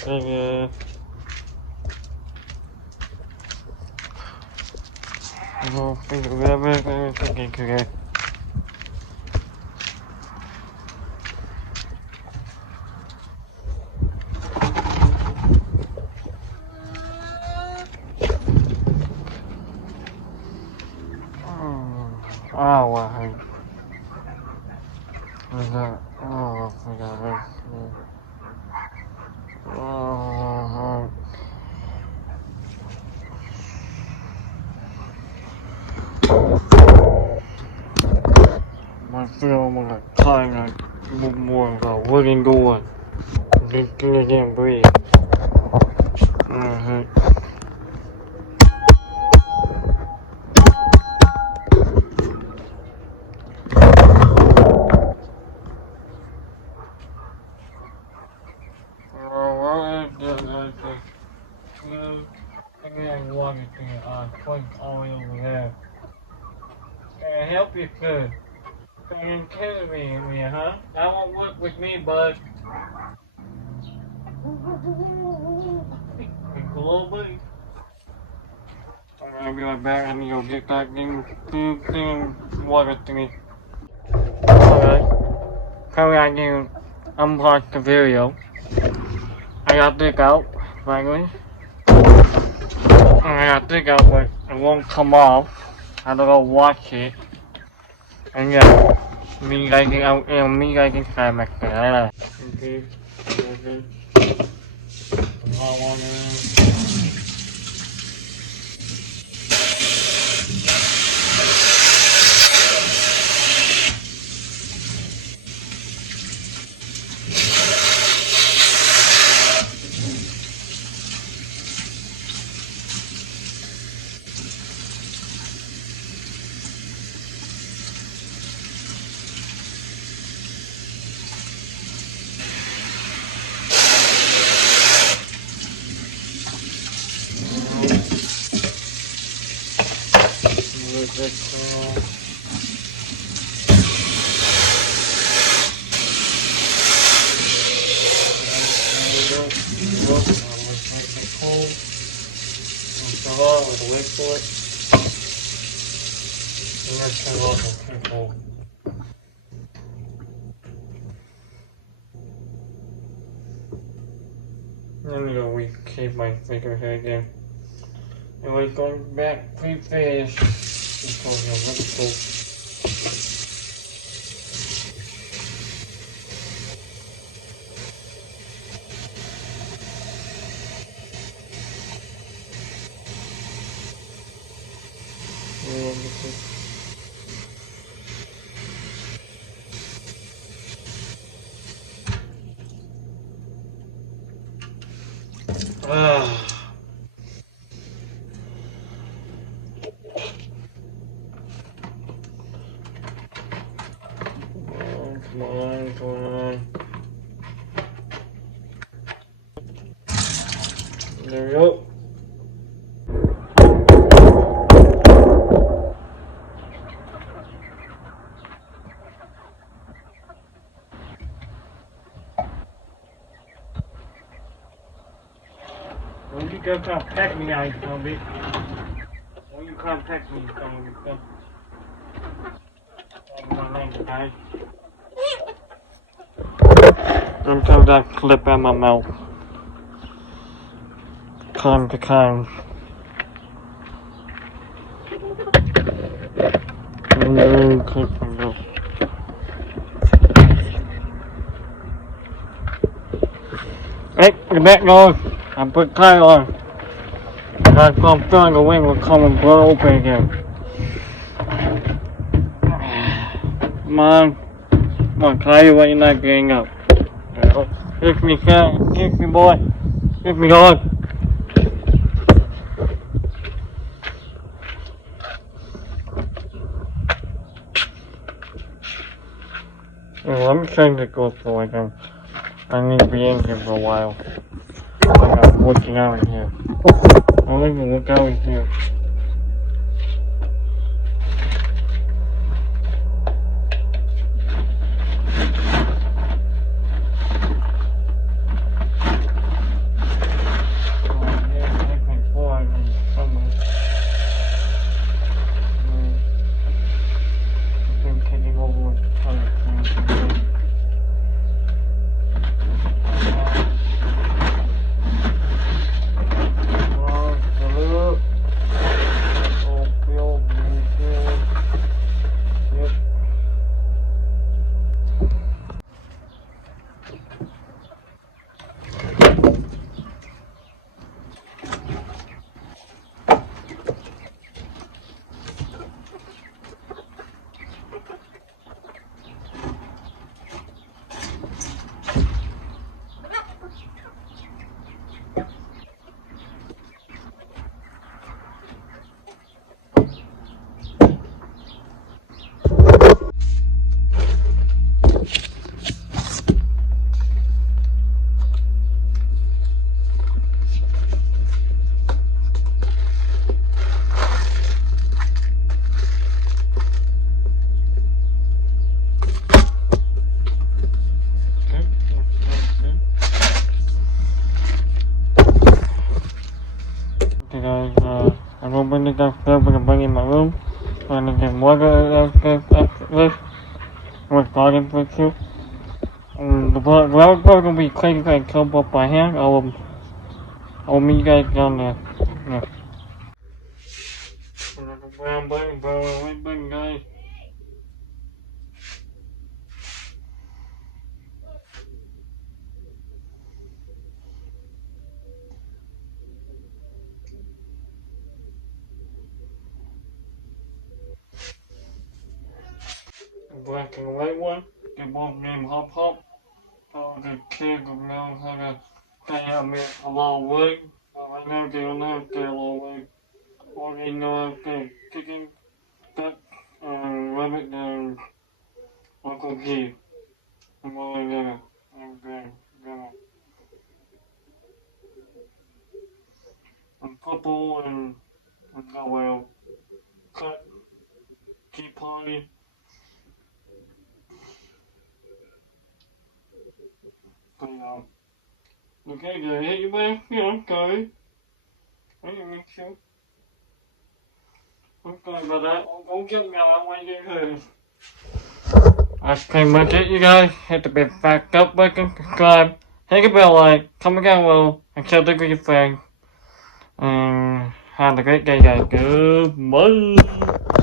Okay. Okay. Oh, wow. Oh, oh, my film like kind of more about wooden door. Just can't breathe. I'm walking through quick all over there. Can I help you, sir? Can you kill me, huh? That won't work with me, bud. Globally. I'm gonna be right back. I need to go get that thing water thingy. Alright. Currently I can unblock the video. I got this out, finally. I got this out, but it won't come off. I have to go watch it. And yeah, me guys can out and me guys can try back there. Okay. Okay. I wanna wait for it. And let's turn off the control. Let me go recap my figure here again. And we're going back pre-fish. Because I'm really cool. Ah. Come on, come on. There we go. When you go contact me, I tell me. When you contact me, tell me. My name, guys. Don't tell that clip out my mouth. Time to time. No clip from you. Hey, get back going. I put tire on. I'm feeling the wing will come and blow open again. Come on. Come on, tell you what you're not getting up. Kick me, son. Kick me, boy. Kick me, dog. Let me change the go for like I need to be in here for a while. Like I'm working out in here. I'm going to look out in here. bring in my room. And I can work with recording with you. The work gonna be clean and come up by hand. I'll meet you guys down there. Yeah. Bring guys. Black and white one. The one named Hop Hop. The kid will know how to stay out me a long way. But right now they don't know how to stay a long way. All they know how to chicken, duck, rabbit, and Uncle G. I'm going gonna and purple and go well. Cut, Tea Party. But, okay, good. Hey, you back? Go. I didn't make sure. I'm sorry about that. I'll get going when you get home. That's pretty much it, you guys. Hit the big back up button, subscribe, hit the bell like, comment down below, and share this with your friends. And have a great day, guys. Goodbye.